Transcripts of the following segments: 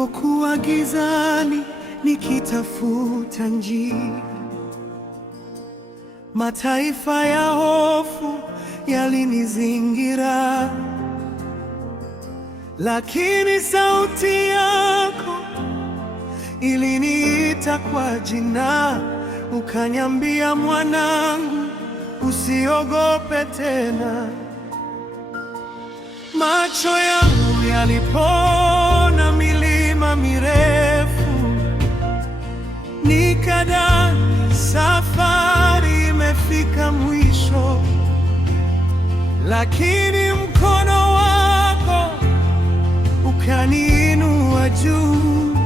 Nilipokuwa gizani nikitafuta njia, mataifa ya hofu yalinizingira, lakini sauti yako iliniita kwa jina, ukaniambia, mwanangu, usiogope tena. Macho yangu yalipona milima mirefu, nikadhani safari imefika mwisho, lakini mkono wako ukaniinua juu,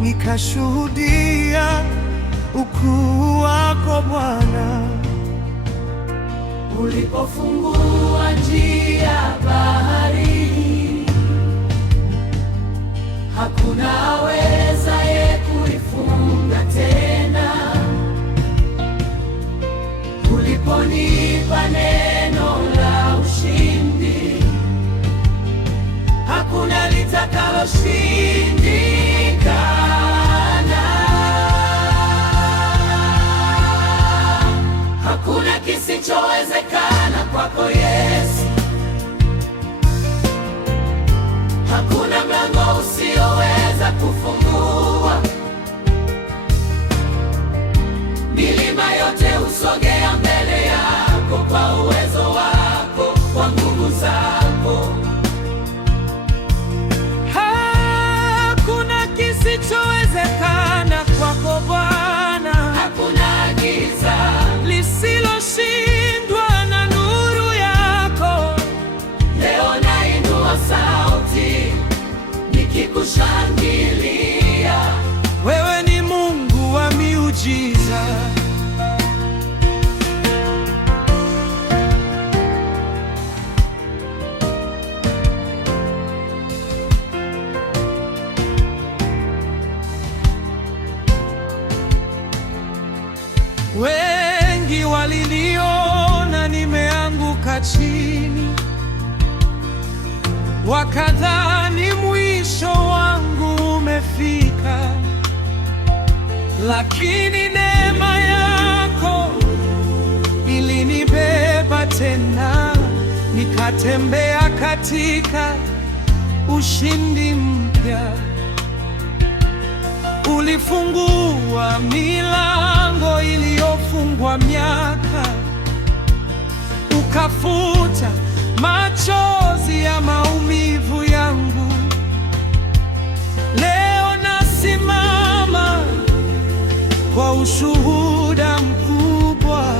nikashuhudia ukuu wako Bwana. Ulipofungua njia baharini, hakuna awezaye kuifunga tena. Uliponipa neno la ushindi, hakuna litakaloshindikana. Hakuna kisichowezekana kwako Yesu. Hakuna mlango usioweza kufungua. Milima yote husogea mbele yako kwa uwezo wako, kwa nguvu zako. Hakuna kisichowezekana kwako Bwana. Hakuna giza lisiloshindwa na nuru yako. Leo nainua sauti nikikushangilia. Wewe ni Mungu wa miujiza. Wengi waliniona nimeanguka chini, wakadhani mwisho wangu umefika, lakini neema yako ilinibeba tena, nikatembea katika ushindi mpya. Ulifungua milango iliyofungwa miaka, ukafuta machozi ya maumivu yangu. Leo nasimama kwa ushuhuda mkubwa,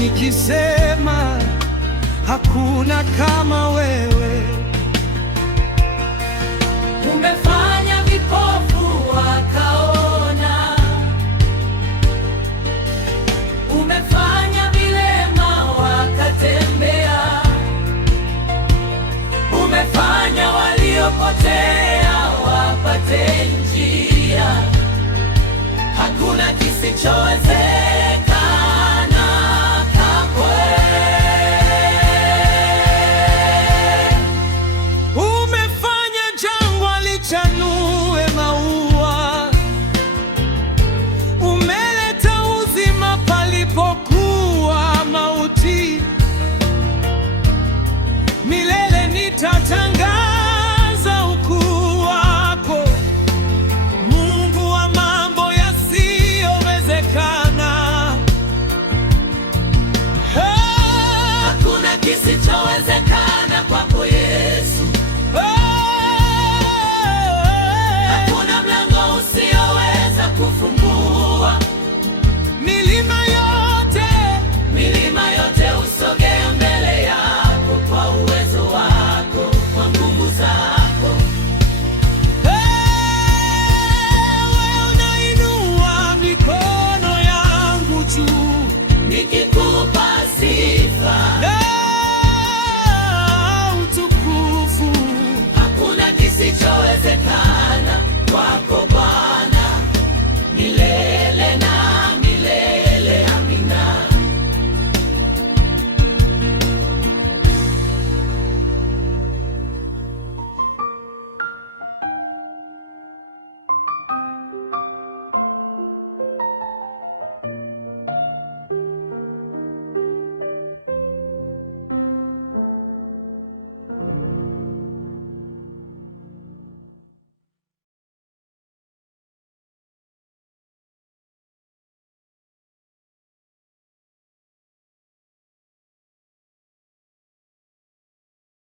nikisema hakuna kama wewe. Umefanya vipofu wakaona, umefanya vilema wakatembea, umefanya waliopotea wapate njia. Hakuna kisichowezekana.